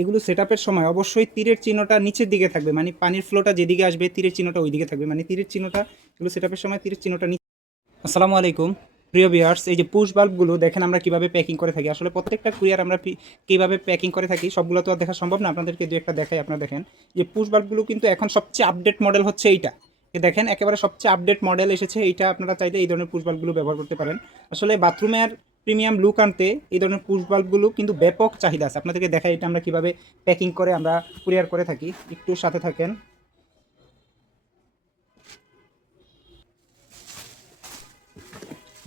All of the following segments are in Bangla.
এগুলো সেটআপের সময় অবশ্যই তীরের চিহ্নটা নিচের দিকে থাকবে, মানে পানির ফ্লোটা যেদিকে আসবে তীরের চিহ্নটা ওই দিকে থাকবে, মানে তীরের চিহ্নটা এগুলো সেটআপের সময় তীরের চিহ্নটা নিচে। আসসালামু আলাইকুম প্রিয় ভিউয়ার্স, এই যে পুশ বাল্বগুলো দেখেন আমরা কিভাবে প্যাকিং করে থাকি। আসলে প্রত্যেকটা কুরিয়ার আমরা কীভাবে প্যাকিং করে থাকি সবগুলো তো আর দেখা সম্ভব না, আপনাদেরকে দু একটা দেখাই। আপনারা দেখেন যে পুশ বাল্বগুলো কিন্তু এখন সবচেয়ে আপডেট মডেল হচ্ছে এইটা। দেখেন একেবারে সবচেয়ে আপডেট মডেল এসেছে এইটা, আপনারা চাইলে এই ধরনের পুশ বাল্বগুলো ব্যবহার করতে পারেন। আসলে বাথরুমের প্রিমিয়াম লুক আনতে এই ধরনের পুশ বাল্বগুলো কিন্তু ব্যাপক চাহিদা আছে। আপনাদেরকে দেখাই এটা আমরা কীভাবে প্যাকিং করে আমরা কুরিয়ার করে থাকি, একটু সাথে থাকেন।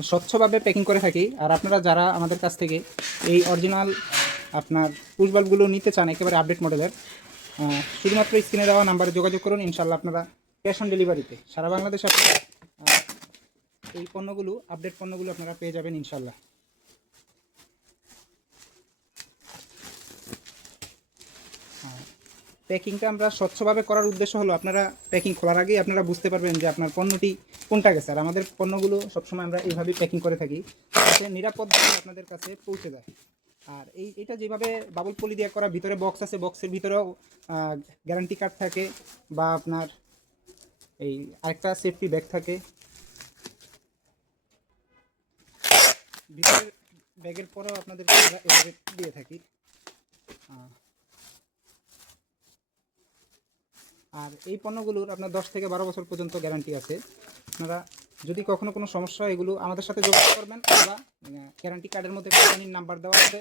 স্বচ্ছভাবে প্যাকিং করে থাকি। আর আপনারা যারা আমাদের কাছ থেকে এই অরিজিনাল আপনার পুশ বাল্বগুলো নিতে চান একেবারে আপডেট মডেলের, শুধুমাত্র স্ক্রিনে দেওয়া নাম্বারে যোগাযোগ করুন। ইনশাল্লাহ আপনারা ক্যাশ অন ডেলিভারিতে সারা বাংলাদেশে আপনারা এই পণ্যগুলো, আপডেট পণ্যগুলো আপনারা পেয়ে যাবেন ইনশাল্লাহ। প্যাকিংটা আমরা স্বচ্ছভাবে করার উদ্দেশ্য হলো আপনারা প্যাকিং খোলার আগেই আপনারা বুঝতে পারবেন যে আপনার পণ্যটি কোনটা গেছে। আর আমাদের পণ্যগুলো সবসময় আমরা এইভাবেই প্যাকিং করে থাকি যাতে নিরাপদভাবে আপনাদের কাছে পৌঁছে যায়। আর এইটা যেভাবে বাবুল পলি দিয়ে করা, ভিতরে বক্স আছে, বক্সের ভিতরেও গ্যারান্টি কার্ড থাকে, বা আপনার এই আরেকটা সেফটি ব্যাগ থাকে ভিতরের ব্যাগের পরেও আপনাদেরকে আমরা এভাবে দিয়ে থাকি। আর এই পণ্যগুলোর আপনার 10 থেকে 12 বছর পর্যন্ত গ্যারান্টি আছে। আপনারা যদি কখনো কোনো সমস্যা হয় এগুলো আমাদের সাথে যোগাযোগ করবেন, বা গ্যারান্টি কার্ডের মধ্যে কোম্পানির নাম্বার দেওয়া আছে,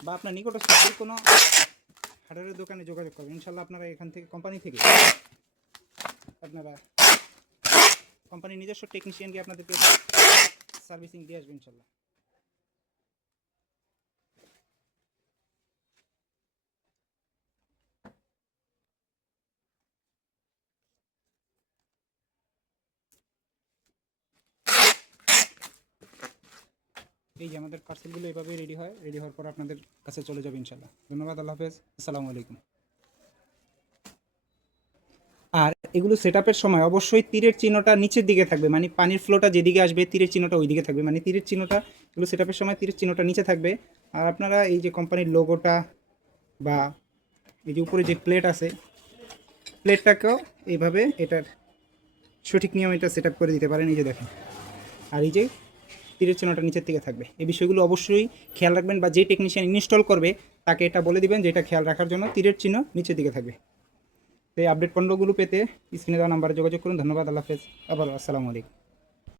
বা আপনার নিকটস্থ যে কোনো হার্ডওয়্যারের দোকানে যোগাযোগ করবেন। ইনশাল্লাহ আপনারা এখান থেকে কোম্পানি থেকে আপনারা কোম্পানির নিজস্ব টেকনিশিয়ানকে আপনাদেরকে সার্ভিসিং দিয়ে আসবে ইনশাল্লাহ। এই যে আমাদের পার্সেলগুলো এভাবেই রেডি হয়, রেডি হওয়ার পর আপনাদের কাছে চলে যাবে ইনশাল্লাহ। ধন্যবাদ, আল্লাহ হাফেজ, আসসালামু আলাইকুম। আর এগুলো সেটআপের সময় অবশ্যই তীরের চিহ্নটা নিচের দিকে থাকবে, মানে পানির ফ্লোটা যেদিকে আসবে তীরের চিহ্নটা ওই দিকে থাকবে, মানে তীরের চিহ্নটা এগুলো সেটআপের সময় তীরের চিহ্নটা নিচে থাকবে। আর আপনারা এই যে কোম্পানির লোগোটা বা এই যে উপরে যে প্লেট আছে, প্লেটটাকেও এইভাবে এটার সঠিক নিয়ম এটা সেটআপ করে দিতে পারেন। এই যে দেখেন, আর এই যে তীরের চিহ্নটা নিচের দিকে থাকবে। এই বিষয়গুলো অবশ্যই খেয়াল রাখবেন, বা যে টেকনিশিয়ান ইনস্টল করবে তাকে এটা বলে দিবেন যে এটা খেয়াল রাখার জন্য তীরের চিহ্ন নিচের দিকে থাকবে। তো এই আপডেট পণ্যগুলো পেতে স্ক্রিনে দেওয়া নাম্বারে যোগাযোগ করুন। ধন্যবাদ, আল্লাহ হাফেজ, আবার আসসালামু আলাইকুম।